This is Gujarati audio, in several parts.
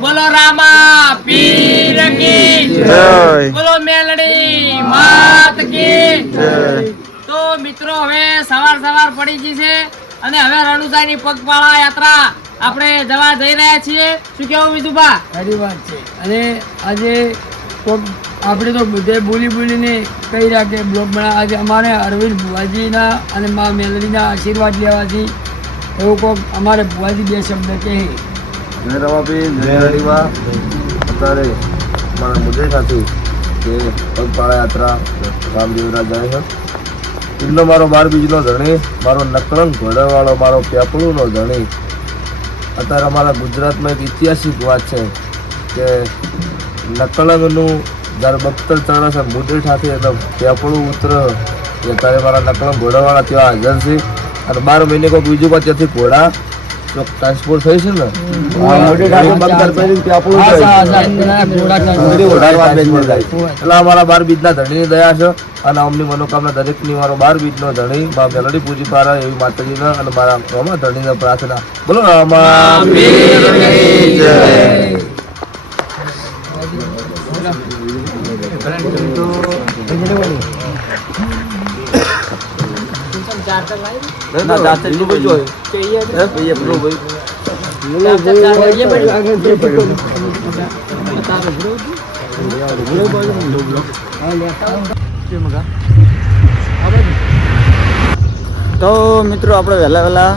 બોલો રામા પીર કી જય, બોલો મેલડી માત કી જય। તો મિત્રો હવે સવાર પડી ગઈ છે અને હવે રણુજાની પગપાળા યાત્રા આપણે જવા જઈ રહ્યા છીએ। શું કેવું વિધુભા? સારી વાત છે। અને આજે આપણે તો બધે બોલીને કહી રહ્યા કે બ્લોગ બના આજે અમારે અરવિંદ ભુવાજીના અને મા મેલડીના આશીર્વાદ લેવાથી એવું કોક અમારે ભુવાજી બે શબ્દ કહે। જય રવાપી, જય હરિવા। અત્યારે મારા મુદ્દે સાથી કે પગપાળા યાત્રા રામદેવરા જાય છે। એટલો મારો 12 બીજનો ધણી, મારો નકળંગ ઘોડાવાળો, મારો પેપળુનો ધણી। અત્યારે અમારા ગુજરાતમાં એક ઐતિહાસિક વાત છે કે નકળંગનું જ્યારે બખ્તર ચડે છે મુદ્દે સાથે એટલે પેપળું ઉતરે એ ત્યારે મારા નકળંગ ઘોડાવાળા ત્યાં હાજર છે। અને 12 મહિને કોઈ બીજું પણ ત્યાંથી ઘોડા જો ટ્રાન્સપોર્ટ થઈ છે ને એટલે અમારા 12 બીજના ધણીની દયા છે અને અમની મનોકામના દરેકની મારો 12 બીજનો ધણી મા મેલડી પૂજી પારા એવી માતાજીના અને મારા રમા ધણીને પ્રાર્થના। બોલો રામા પીર કી જય। તો મિત્રો આપણે વહેલા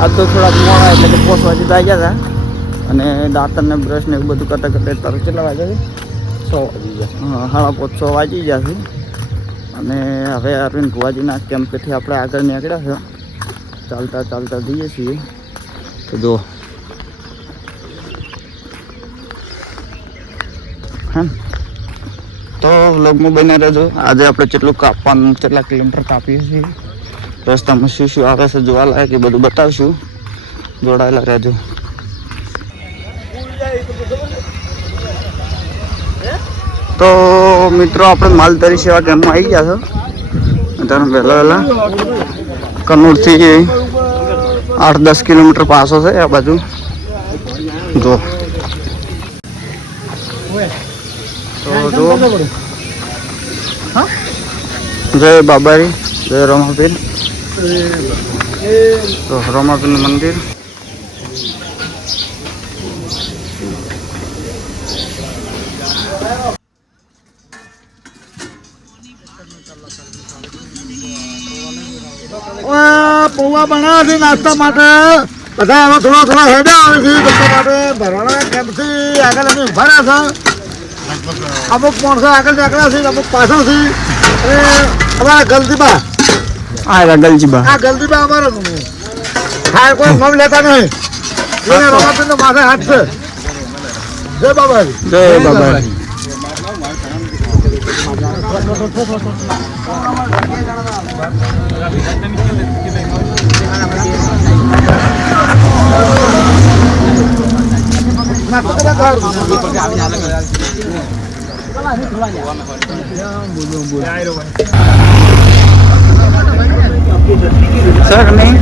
આજ તો થોડાક મોડા એટલે કે 5 વાગે આવી ગયા હતા અને દાંતણ ને બ્રશ ને એવું બધું કરતા તરત કેટલા વાગ્યા છે? 6 વાગી ગયા છે। અને હવે અરવિંદ ભુવાજીના કેમ્પથી આપણે આગળ નીકળ્યા છે। ચાલતા જઈએ છીએ। તો જો હા તો વ્લોગમાં બન્યા રહેજો। આજે આપણે કેટલું કાપવાનું, કેટલા કિલોમીટર કાપીએ છીએ, રસ્તામાં શું આવે છે જોવા લાયક એ બધું બતાવશું। જોડાયેલા રહેજો। તો મિત્રો આપણે માલધારી સેવા કેમ્પમાં આવી ગયા છો। અત્યારે વહેલા કનોડથી 8-10 કિલોમીટર પાસો છે આ બાજુ જો। જય બાબારી, જય રમાપીર। તો રમાપીરનું મંદિર પૌવા બનાવે છે નાસ્તા માટે બધા હવે થોડા હેડા આવે છે નાસ્તા માટે ભરવાના કેમ્પથી આગળ અમે ઉભા રહ્યા છે। અમુક માણસો આગળ નીકળ્યા છે, અમુક પાછળ છે અને અમારા ગલતીબા અમારા ખાય કોઈ મમ લેતા નહીં। રમાપીરનો માથે હાથ છે। જય બાબાજી, જય બાબારી। સર નહીં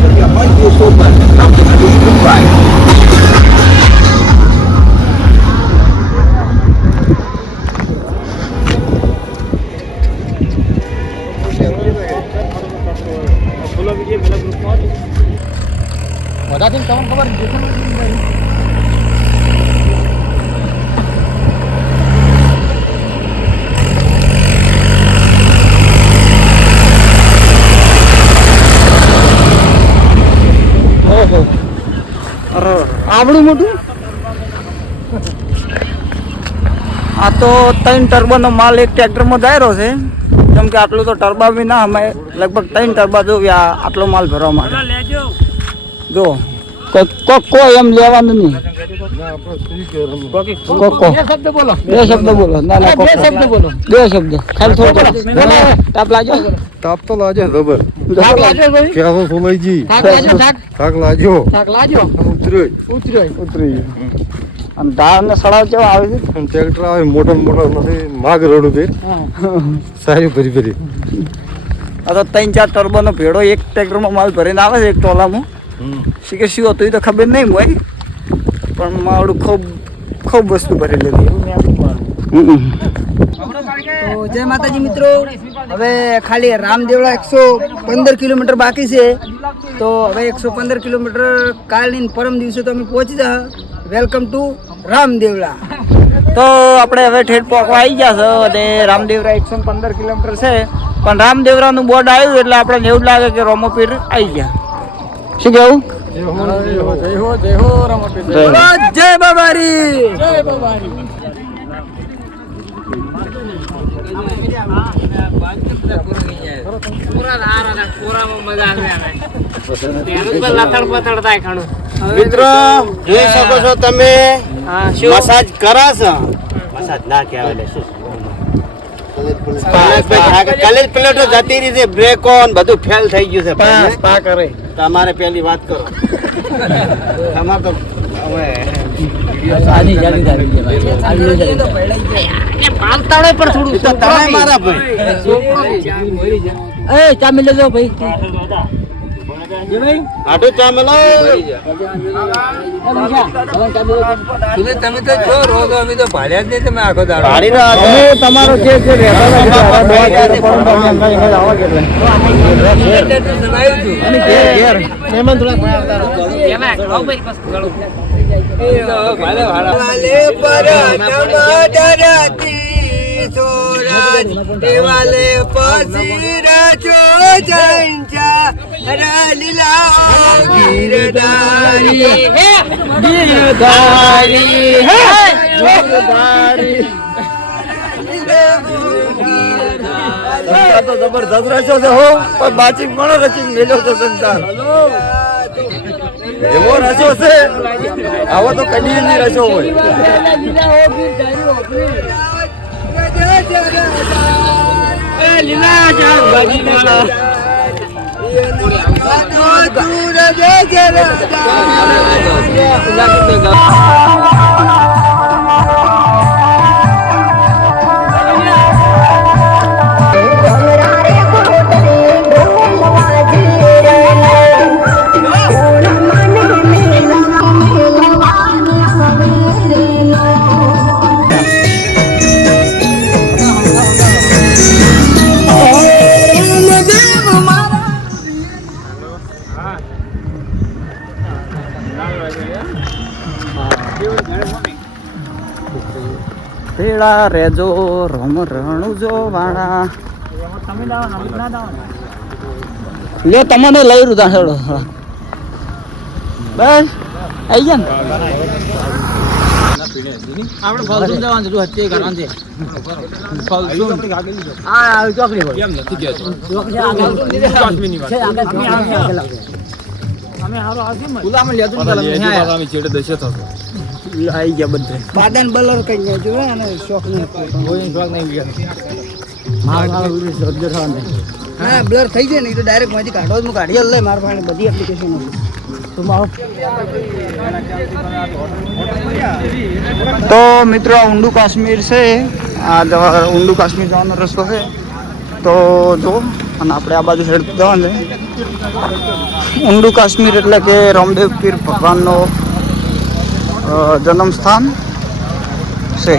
આવડું મોટું આ તો 3 ટર્બાનો માલ એક ટ્રેક્ટરમાં દાયરો છે। કેમ કે આટલું તો ટર્બા બી ના અમે લગભગ 3 ટર્બા જો આટલો માલ ભરવા માટે જો કોઈ એમ લેવાનું નહીં। બે શબ્દ બોલો ના બે શબ્દ ખાલી થોડું તાપ લાજો। તાપ તો લાગે જબર। કેવો સોલાઈજી થાક લાગ્યો ઉતરી અને ધાર ને સડાવ કેવા આવે છે? ટ્રેક્ટર આવે મોટો નથી માગ રોડ ઉપર સારી ભરી આ તો 3-4 ટર્બોનો ભેડો એક ટ્રેક્ટરમાં માલ ભરીને આવે છે એક ટોલામાં। શું હતું એ તો ખબર નહીં હોય। પણ મારું ખૂબ વસ્તુ ભરેલી હતી. તો જય માતાજી મિત્રો, હવે ખાલી રામદેવળા 115 કિલોમીટર બાકી છે. તો હવે 115 કિલોમીટર કાલની પરમ દિવસે તો અમે પહોંચી જા. Welcome to Ramdevla. તો આપણે હવે ઠેઠ પહોંચવા આવી ગયા છે અને રામદેવરા 115 કિલોમીટર છે, પણ રામદેવરાનું બોર્ડ આવ્યું એટલે આપણે એવું લાગે કે રોમોપીર આવી ગયા. શું કેવું? જય બાબારી. મિત્રો જોઈ શકો છો તમે મસાજ કરા છો. મસાજ ના કહેવાય શું કલેજ પ્લેટો જતી રહી છે, બ્રેક ઓન બધું ફેલ થઈ ગયું છે. સ્પા કરે તમારે પેલી વાત કરો. તમારે તો હવે તમે મારા ભાઈ ચા મિલે જો ભાઈ. આટો ચા મેલો. તમે તો છો રોગો, અમે તો ભાડ્યા જ નહીં. તમે આખો દાડો અમે તમારો જે વાલે પસી રાજો જંચા લીલા ગીરધારી તો જબરદસ્ત રચ્યો છે હો, પણ બાચી ઘણો રચી મેલ્યો છે સંસાર. એવો રચ્યો છે, આવો તો કદી નહીં રચ્યો હોય. પેલા રેજો રમ રણુ જો વાણા લ્યો તમને લઈ રૂ હેડો. બસ આવી ગયા ને આપણે ફલસુન જવાનું છે, હત્યા કરવાનું છે. ફલસુન આ ચોકડી હોય એમ નથી કહેતો. કાશ્મીરની વાત અમે હારો આવશે ને ગુલામ લેતું અમે છેડે દશે થતો આવી ગયા બધે. બાદન બલર કઈ ગયા જો અને શોખ નહીં કોઈ શોખ નહીં ગયા. મારા સર્જર થવા હા બ્લર થઈ જાય ને એ તો ડાયરેક્ટ માંથી કાઢો જ હું કાઢી લે. મારા પાસે બધી એપ્લિકેશન છે. તો મિત્રો આ ઊંડું કાશ્મીર છે, આ ઊંડું કાશ્મીર જવાનો રસ્તો છે. તો જો અને આપણે આ બાજુ સાઈડ જવાનું છે. ઊંડું કાશ્મીર એટલે કે રામદેવ પીર ભગવાનનો જન્મ સ્થાન છે.